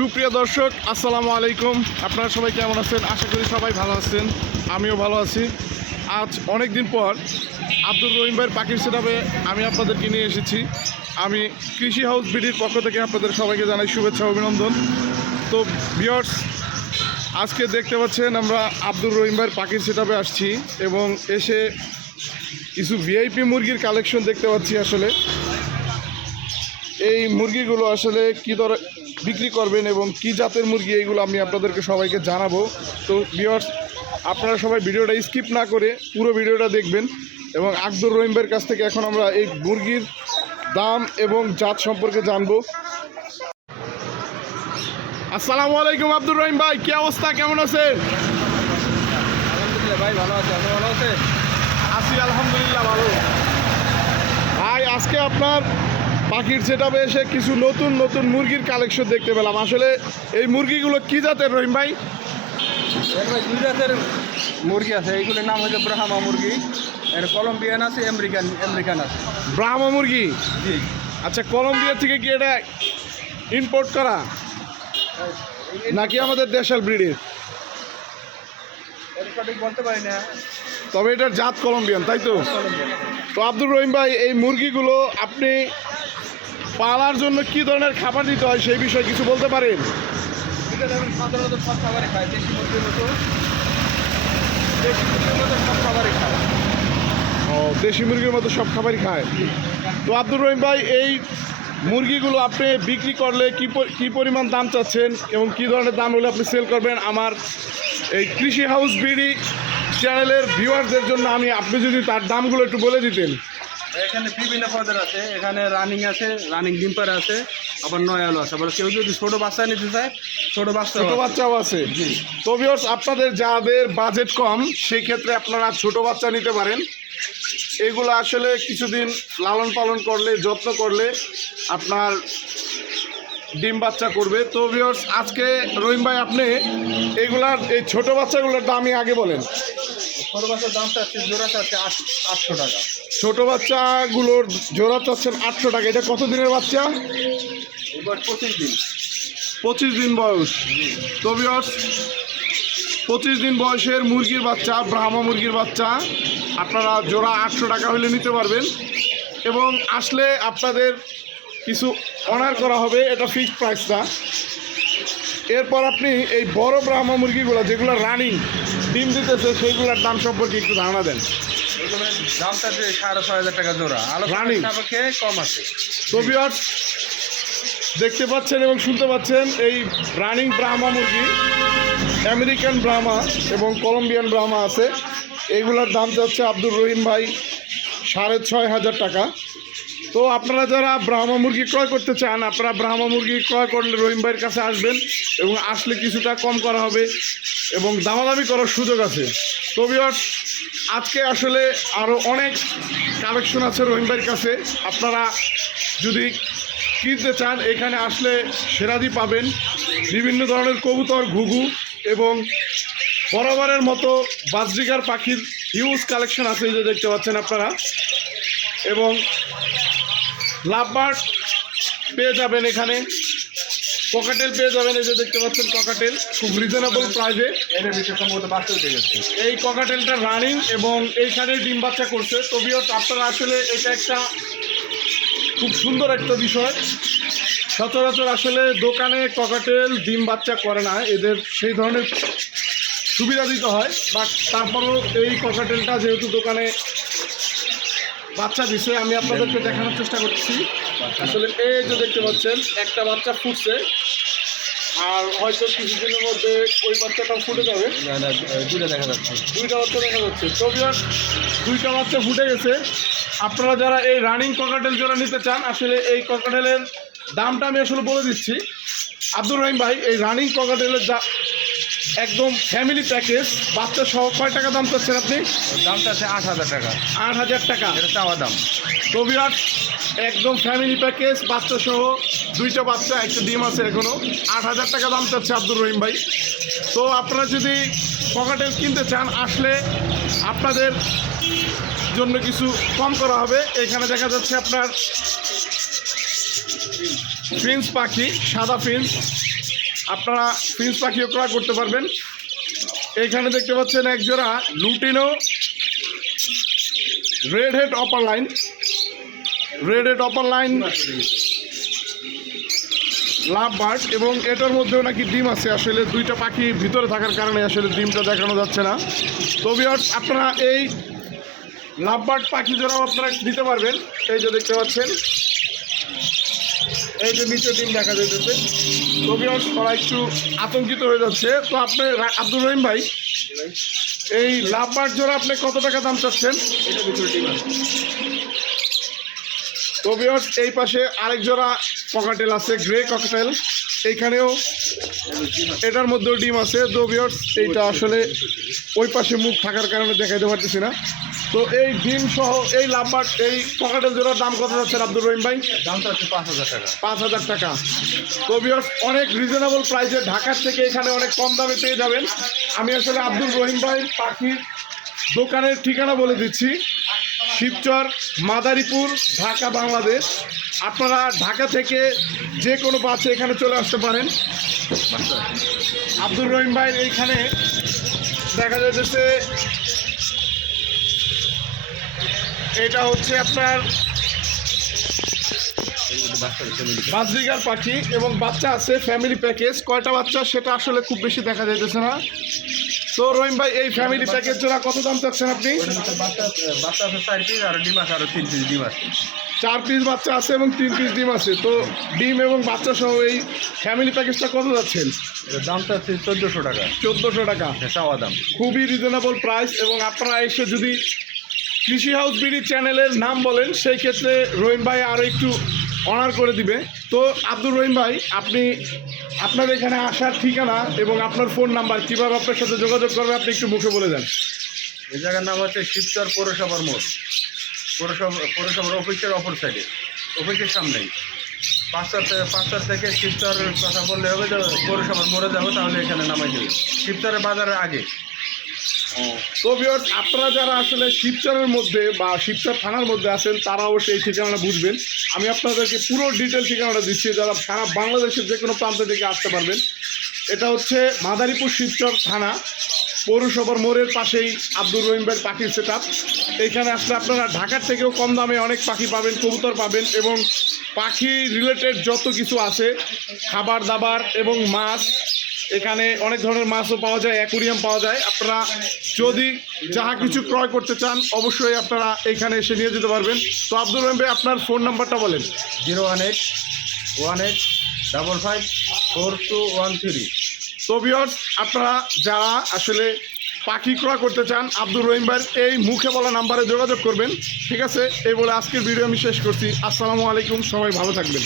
সুপ্রিয় দর্শক, আসসালামু আলাইকুম। আপনারা সবাই কেমন আছেন? আশা করি সবাই ভালো আছেন, আমিও ভালো আছি। আজ অনেক দিন পর আব্দুর রহিম ভাইয়ের পাখির সেটআপে আমি আপনাদেরকে নিয়ে এসেছি। আমি কৃষি হাউস বিডির পক্ষ থেকে আপনাদের সবাইকে জানাই শুভেচ্ছা অভিনন্দন। তো ভিউয়ার্স, আজকে দেখতে পাচ্ছেন আমরা আব্দুর রহিম ভাইয়ের পাখির সেটআপে আসছি এবং এসে কিছু ভিআইপি মুরগির কালেকশন দেখতে পাচ্ছি। আসলে এই মুরগিগুলো আসলে কী দরে বিক্রি করবেন এবং কি জাতের মুরগি, এইগুলো আমি আপনাদেরকে সবাইকে জানাবো। তো ভিউয়ার্স, আপনারা সবাই ভিডিওটা স্কিপ না করে পুরো ভিডিওটা দেখবেন এবং আব্দুর রহিম ভাইয়ের কাছ থেকে এখন আমরা এই মুরগির দাম এবং জাত সম্পর্কে জানবো। আসসালামু আলাইকুম আব্দুর রহিম ভাই, কি অবস্থা, কেমন আছেন? আলহামদুলিল্লাহ ভাই, ভালো আছে। আপনি ভালো আছেন? আছি আলহামদুলিল্লাহ ভালো। ভাই, আজকে আপনার পাখির সেটআপে এসে কিছু নতুন নতুন মুরগির কালেকশন দেখতে পেলাম। আসলে এই মুরগিগুলো কি জাতের রহিম ভাই? ভাই দুই জাতের মুরগি আছে। এইগুলোর নাম হচ্ছে ব্রাহ্মা মুরগি, এর কলম্বিয়ান আছে, আমেরিকান আছে। ব্রাহ্মা মুরগি? জি। আচ্ছা, কলম্বিয়া থেকে কি এটা ইম্পোর্ট করা নাকি আমাদের দেশাল ব্রিডের? এটা সঠিক বলতে পারি না। তবে এটার জাত কলম্বিয়ান, তাই তো? তো আব্দুর রহিম ভাই, এই মুরগিগুলো আপনি পালার জন্য কি ধরনের খাবার দিতে হয় সেই বিষয়ে কিছু বলতে পারেন? এটা যেমন সাধারণত সব খাবারই খায়, দেশি মুরগির মতো সব খাবারই খায়। ও, দেশি মুরগির মতো সব খাবারই খায়। তো আব্দুর রহিম ভাই, এই মুরগিগুলো আপনি বিক্রি করলে কি পরিমাণ দাম চাচ্ছেন এবং কি ধরনের দাম হলে আপনি সেল করবেন? আমার এই কৃষি হাউস বিডি চ্যানেলের ভিউয়ারদের জন্য আপনি যদি তার দামগুলো একটু বলে দিতেন। এখানে বিভিন্ন পদের আছে। এখানে রানিং আছে, রানিং ডিম্পার আছে, আবার নয়ালো আছে। আবার কেউ যদি ছোটো বাচ্চা নিতে চায়, ছোটো বাচ্চাও আছে। জি। তো ভিউয়ার্স, আপনাদের যাদের বাজেট কম সেই ক্ষেত্রে আপনারা ছোট বাচ্চা নিতে পারেন। এগুলো আসলে কিছুদিন লালন পালন করলে, যত্ন করলে আপনার ডিম বাচ্চা করবে। তো ভিউয়ার্স, আজকে রহিম ভাই আপনি এই ছোট বাচ্চাগুলোর দামই আগে বলেন। ছোটো বাচ্চার দামটা আছে, জোড়া আছে 800 টাকা। ছোট বাচ্চাগুলোর জোড়া চাচ্ছেন 800 টাকা। এটা কত দিনের বাচ্চা? এবার 25 দিন। 25 দিন বয়স। তো ভিউয়ার্স, 25 দিন বয়সের মুরগির বাচ্চা, ব্রাহ্মা মুরগির বাচ্চা আপনারা জোড়া 800 টাকা হলে নিতে পারবেন এবং আসলে আপনাদের কিছু অনার করা হবে, এটা ফিক্সড প্রাইস না। এরপর আপনি এই বড় ব্রাহ্মা মুরগিগুলো যেগুলো রানিং ডিম দিতেছে সেইগুলোর দাম সম্পর্কে একটু ধারণা দেন। এগুলোর দামটা যে 6,500 টাকা জোড়া, Running? আলোচনা সাপেক্ষে কম আছে। তো ভিউয়ার্স, দেখতে পাচ্ছেন এবং শুনতে পাচ্ছেন এই রানিং ব্রাহ্মা মুরগি, আমেরিকান ব্রাহ্মা এবং কলম্বিয়ান ব্রাহ্মা আছে। এইগুলোর দাম যাচ্ছে আব্দুর রহিম ভাই 6,500 টাকা। তো আপনারা যারা ব্রাহ্মা মুরগি ক্রয় করতে চান, আপনারা ব্রাহ্মা মুরগি ক্রয় করলে রহিম ভাইয়ের কাছে আসবেন এবং আসলে কিছুটা কম করা হবে এবং দামাদামি করার সুযোগ আছে। তো ভিউয়ার্স, আজকে আসলে আরও অনেক কালেকশন আছে রহিম ভাইয়ের কাছে। আপনারা যদি কিনতে চান, এখানে আসলে সেরাদি পাবেন। বিভিন্ন ধরনের কবুতর, ঘুঘু এবং বরাবরের মতো বাজরিগার পাখির হিউজ কালেকশন আছে, এই যে দেখতে পাচ্ছেন আপনারা। এবং লাভবার্ড পেয়ে যাবেন এখানে, ককাটেল পেয়ে যাবেন, এই যে দেখতে পাচ্ছেন ককাটেল খুব রিজনেবল প্রাইসে। এর ভিতরে সম্ভবত বাচ্চা উঠে গেছে। এই ককাটেলটা রানিং এবং এইখানে ডিম বাচ্চা করছে। তো ভিউয়ার্স, আপনারা আসলে এটা একটা খুব সুন্দর একটা বিষয়। সচরাচর আসলে দোকানে ককাটেল ডিম বাচ্চা করে না, এদের সেই ধরনের সুবিধা দিতে হয়। বাট তারপরেও এই ককাটেলটা যেহেতু দোকানে বাচ্চা দিছে, আমি আপনাদেরকে দেখানোর চেষ্টা করছি। আসলে এই যে দেখতে পাচ্ছেন একটা বাচ্চা ফুটছে, আর হয়তো কিছুদিনের মধ্যে ওই বাচ্চাটাও ফুটে যাবে। দুইটা দেখা যাচ্ছে। দুইটা বাচ্চা দেখা যাচ্ছে। তো ভিউয়ার্স, দুইটা বাচ্চা ফুটে গেছে। আপনারা যারা এই রানিং ককাটেল জোড়া নিতে চান, আসলে এই ককাটেলের দামটা আমি আসলে বলে দিচ্ছি। আব্দুর রহিম ভাই, এই রানিং ককাটেলের একদম ফ্যামিলি প্যাকেজ বাচ্চা সহ কয় টাকা দাম চাচ্ছেন আপনি? দামটা আছে 8,000 টাকা। 8,000 টাকা এটা চাওয়া দাম। তো ভিউয়ার্স, একদম ফ্যামিলি প্যাকেজ বাচ্চা সহ, দুইটা বাচ্চা, একটা ডিম আছে এখনও, 8,000 টাকা দাম চাচ্ছে আব্দুর রহিম ভাই। তো আপনারা যদি ককাটেল কিনতে চান, আসলে আপনাদের জন্য কিছু কম করা হবে। এখানে দেখা যাচ্ছে আপনার ফিন্স পাখি, সাদা ফিন্স, আপনারা ফিন্স পাখিও ক্রয় করতে পারবেন। এইখানে দেখতে পাচ্ছেন এক জোড়া lutino red head upper line love bird, এবং এটার মধ্যেও নাকি ডিম আছে। আসলে দুইটা পাখি ভিতরে থাকার কারণে আসলে ডিমটা দেখানো যাচ্ছে না। তো ভিউয়ার্স, আপনারা এই লাভ বার্ড পাখি জোড়াও আপনারা দিতে পারবেন। এই যে দেখতে পাচ্ছেন, এই যে নিচে ডিম দেখা যাইতেছে। তো ভিউয়ার্স, ওরা একটু আতঙ্কিত হয়ে যাচ্ছে। তো আপনি আব্দুর রহিম ভাই, এই লাভ বার্ড জোড়া আপনি কত টাকা দাম চাচ্ছেন? এটা ভিতরে ডিম আছে। তো ভিউয়ার্স, এই পাশে আরেক জোড়া ককাটেল আছে, গ্রে ককাটেল। এইখানেও এটার মধ্যেও ডিম আছে। তো ভিউয়ার্স, এইটা আসলে ওই পাশে মুখ থাকার কারণে দেখাইতে পারতেছি না। তো এই ডিম সহ এই লাভবার্ড, এই ককাটেল জোড়ার দাম কত যাচ্ছেন আব্দুর রহিম ভাই? দামটা হচ্ছে 5,000 টাকা। 5,000 টাকা। তো ভিউয়ার্স, অনেক রিজনেবল প্রাইসে ঢাকার থেকে এখানে অনেক কম দামে পেয়ে যাবেন। আমি আসলে আব্দুর রহিম ভাই পাখির দোকানের ঠিকানা বলে দিচ্ছি, শিবচর, মাদারীপুর, ঢাকা, বাংলাদেশ। আপনারা ঢাকা থেকে যে কোনো বাসে এখানে চলে আসতে পারেন। আব্দুর রহিম ভাই এইখানে দেখা যাচ্ছে এটা হচ্ছে আপনার বাজরিগার পাখি এবং বাচ্চা আছে, ফ্যামিলি প্যাকেজ। কয়টা বাচ্চা সেটা আসলে খুব বেশি দেখা যাইতেছে না। তো রহিম ভাই, এই ফ্যামিলি প্যাকেজ জোড়া কত দাম চাচ্ছেন আপনি? বাচ্চা আছে 4 পিস, আর ডিম আছে আরো 3 পিস ডিম আছে। 4 পিস বাচ্চা আছে এবং 3 পিস ডিম আছে। তো ডিম এবং বাচ্চা সহ এই ফ্যামিলি প্যাকেজটা কত যাচ্ছেন? এটার দামটা হচ্ছে 1400 টাকা। 1400 টাকা, চাওয়া দাম। খুবই রিজনেবল প্রাইস। এবং আপনারা এসে যদি কৃষি হাউস বিডি চ্যানেলের নাম বলেন, সেই ক্ষেত্রে রহিম ভাই আরও একটু অনার করে দিবে। তো আব্দুর রহিম ভাই, আপনি আপনার এখানে আসার ঠিকানা এবং আপনার ফোন নাম্বার, কীভাবে আপনার সাথে যোগাযোগ করবে আপনি একটু মুখে বলে দেন। এই জায়গার নাম হচ্ছে শিবচর পৌরসভার মোড়, পৌরসভার অফিসের অপর সাইডে, অফিসের সামনেই। 5টার থেকে শিবচরের কথা বললে হবে যে পৌরসভার মোড়ে যাবো, তাহলে এখানে নামাই দেবে, শিবচরের বাজারের আগে। তো ভিউয়ার্স, আপনারা যারা আসলে শিবচরের মধ্যে বা শিবচর থানার মধ্যে আছেন, তারা অবশ্যই এই ঠিকানাটা বুঝবেন। আমি আপনাদেরকে পুরো ডিটেল ঠিকানাটা দিচ্ছি, যারা সারা বাংলাদেশের যে কোনো প্রান্ত থেকে আসতে পারবেন। এটা হচ্ছে মাদারীপুর শিবচর থানা, পৌরসভার মোড়ের পাশেই আব্দুর রহিম ভাইয়ের পাখির সেটআপ। এইখানে আসলে আপনারা ঢাকার থেকেও কম দামে অনেক পাখি পাবেন, কবুতর পাবেন, এবং পাখি রিলেটেড যত কিছু আছে, খাবার দাবার এবং মাছ, এখানে অনেক ধরনের মাছও পাওয়া যায়, অ্যাকুরিয়াম পাওয়া যায়। আপনারা যদি যাহা কিছু ক্রয় করতে চান, অবশ্যই আপনারা এখানে এসে নিয়ে যেতে পারবেন। তো আব্দুর রহিম ভাই, আপনার ফোন নাম্বারটা বলেন। 01818554213। তো ভিউয়ার্স, আপনারা যারা আসলে পাখি ক্রয় করতে চান, আব্দুর রহিম ভাইয়ের এই মুখে বলা নাম্বারে যোগাযোগ করবেন। ঠিক আছে, এই বলে আজকের ভিডিও আমি শেষ করছি। আসসালামু আলাইকুম, সবাই ভালো থাকবেন।